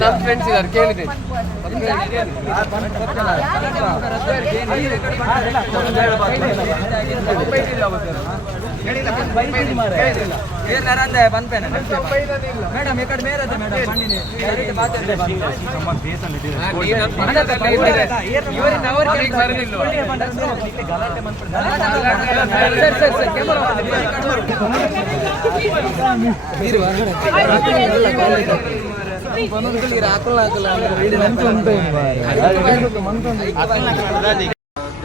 ಯಾಕೆ ಫ್ರೆಂಡ್ಸ್ ಇದ್ದಾರೆ ಕೇಳಿರಿ ಮೇಡಮ್ ಈ ಕಡೆ ಮೇರದ ಮೇಡಮ್ ಬನ್ನಿ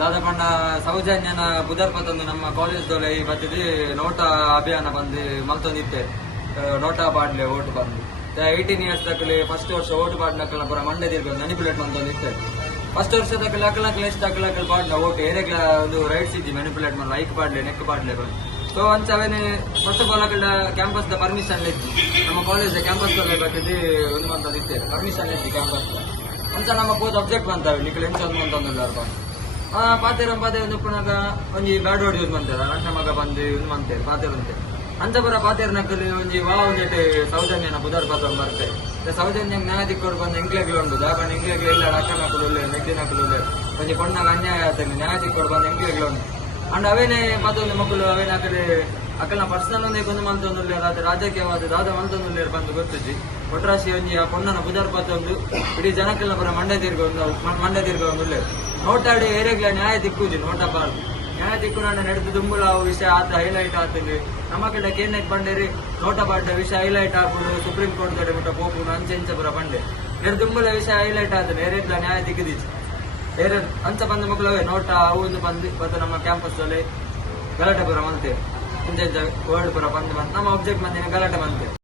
ದಾದಪಂಡ ಸೌಜನ್ಯನ ಬುಧರ್ ಪತ್ತೊಂದು ನಮ್ಮ ಕಾಲೇಜ್ ದೊಲೆ ಬತ್ತಿದ್ದು ನೋಟ ಅಭಿಯಾನ ಬಂದು ಮಲ್ತೊಂದಿತ್ತೆ ನೋಟ ಪಾಡ್ಲೆ ಓಟ್ ಬಂದು. ಏಯ್ಟೀನ್ ಇಯರ್ಸ್ ತಕ್ಕಲಿ ಫಸ್ಟ್ ವರ್ಷ ಓಟ್ ಬಾಡ್ನಕ್ಕಲ ಪೂರ ದೀರ್ಘ ಮ್ಯಾನಿಪುಲೇಟ್ ಮಂತೊಂದಿತ್ತೆ ಫಸ್ಟ್ ವರ್ಷ ತಕ್ಕಲ ಅಕಲ ಎಷ್ಟು ಅಕಲ ಪಾಡ್ಲ ಓಟ್ ಏರೆಗ್ಲ ಒಂದು ರೈಟ್ಸ್ ಇದ್ದಿ ಮ್ಯಾನಿಪುಲೇಟ್ ಮಾಡಿ ಲೈಕ್ ಪಾಡ್ಲೆ ನೆಕ್ ಬಾಡ್ಲೆ so ಅಂಚವೇನೆ first of all the permission ಇತ್ತು. ನಮ್ಮ ಕಾಲೇಜ್ ಕ್ಯಾಂಪಸ್ ದೊಲೆ ಬತ್ತಿದ್ದು ಒಂದು ಮಂತ್ ಇತ್ತೆ ಪರ್ಮಿಷನ್ ಇತ್ತು ಕ್ಯಾಂಪಸ್ ಅಂಚ ನಮ್ಮ ಪೋತ್ ಅಬ್ಜೆಕ್ಟ್ ಬಂತಾವೆ ನಿಖಿಲ್ ಎಂಚ ಒಂದು ಮಂತ್ ಪಾತೆರ ಪಾತೆ ಒಂದು ಪುನಗ ಒಂಜಿ ಬ್ಯಾಡ್ ವರ್ಡ್ ಯೂಸ್ ಮಾಡ್ತಾರೆ ನನ್ನ ಮಗ ಬಂದು ಇದು ಮಾಡ್ತಾರೆ ಪಾತೇರ್ ಅಂತೆ ಅಂತ ಬರ ಪಾತೇರ್ ನಕಲಿ ಒಂಜಿ ವಾ ಒಂಜೆಟ್ ಸೌಜನ್ಯನ ಬುಧರ್ ಪಾತ್ರ ಬರ್ತೆ ಸೌಜನ್ಯ ನ್ಯಾಯ ದಿಕ್ಕೋರು ಬಂದು ಎಂಕ್ಲೆಗ್ಲು ಉಂಟು ದಾಖಲೆ ಎಂಕ್ಲೆಗ್ಲು ಇಲ್ಲ ಅಕ್ಕ ನಕ್ಕಲು ಇಲ್ಲ ನೆಗ್ಡಿ ನಕಲು ಇಲ್ಲ. ಒಂಜಿ ಪೊಣ್ಣಗ ಅನ್ಯಾಯ ಆಗ್ತದೆ ನ್ಯಾಯ ದಿಕ್ಕೋರು ಬಂದು ಎಂಕ್ಲೆಗ್ಲು ಉಂಟು ಅಂಡ್ ಅವೇನೇ ಮತ್ತೊಂದು ಮಕ್ಕಳು ಅವೇನಾಕಡೆ ಅಕ್ಕಲ ಪರ್ಸನಲ್ ಒಂದೇ ಕೊಂದು ಮಂತೊಂದು ರಾಜಕೀಯ ರಾಜಕೀಯವಾದ ದಾದ ಮಂತೊಂದು ಬಂದು ಗೊತ್ತಿಜ್ಜಿ. ಒಟ್ರಾಶಿ ಒಂಜಿ ಆ ಪಾತ್ರ ಒಂದು ಇಡೀ ಜನಕ್ಕೆಲ್ಲ ಬರ ಮಂಡ್ಯ ದೀರ್ಘ ಒಂದು ಮಂಡ್ಯ ದೀರ್ಘ ಒಂದು ಉಳ್ಳೆ ನೋಟಾಡಿ ಏರಿಯಾಗ್ಲ ನ್ಯಾಯ ದಿಕ್ಕುಜಿ ನೋಟ ಬಾರ್ದು ನ್ಯಾಯ ದಿಕ್ಕು ನಾನು ನಡೆದು ಅವು ವಿಷಯ ಆತ ಹೈಲೈಟ್ ಆಗ್ತದೆ ನಮ್ಮ ಕಡೆ ಕೇನೆಟ್ ಬಂಡೇರಿ, ನೋಟ ಬಾಡ್ಡ ವಿಷಯ ಹೈಲೈಟ್ ಆಗ್ಬಿಡು ಸುಪ್ರೀಂ ಕೋರ್ಟ್ ಕಡೆ ಬಿಟ್ಟ ಹೋಗ್ಬಿಡು ಅಂಚೆ ಇಂಚೆ ಬರ ಬಂಡೆ. ಎರಡು ದುಂಬುಲ ವಿಷಯ ಹೈಲೈಟ್ ಆತ ಏರಿಯಾಗ್ಲ ನ್ಯಾಯ ದಿಕ್ಕದಿಚ್ಚಿ ಏರಿಯ, ಅಂಚ ಬಂದ ಮಕ್ಕಳವೇ ನೋಟ ಅವು ಒಂದು ಬಂದು ಮತ್ತು ನಮ್ಮ ಕ್ಯಾಂಪಸ್ ಅಲ್ಲಿ ಗಲಾಟೆ ಬರ ಮಂತೆ. ಇಂಚೆ ವರ್ಡ್ ಪುರ ಬಂದು ಬಂದು ನಮ್ಮ ಆಬ್ಜೆಕ್ಟ್ ಬಂದಿನ ಗಲಾಟೆ ಬಂತೆ.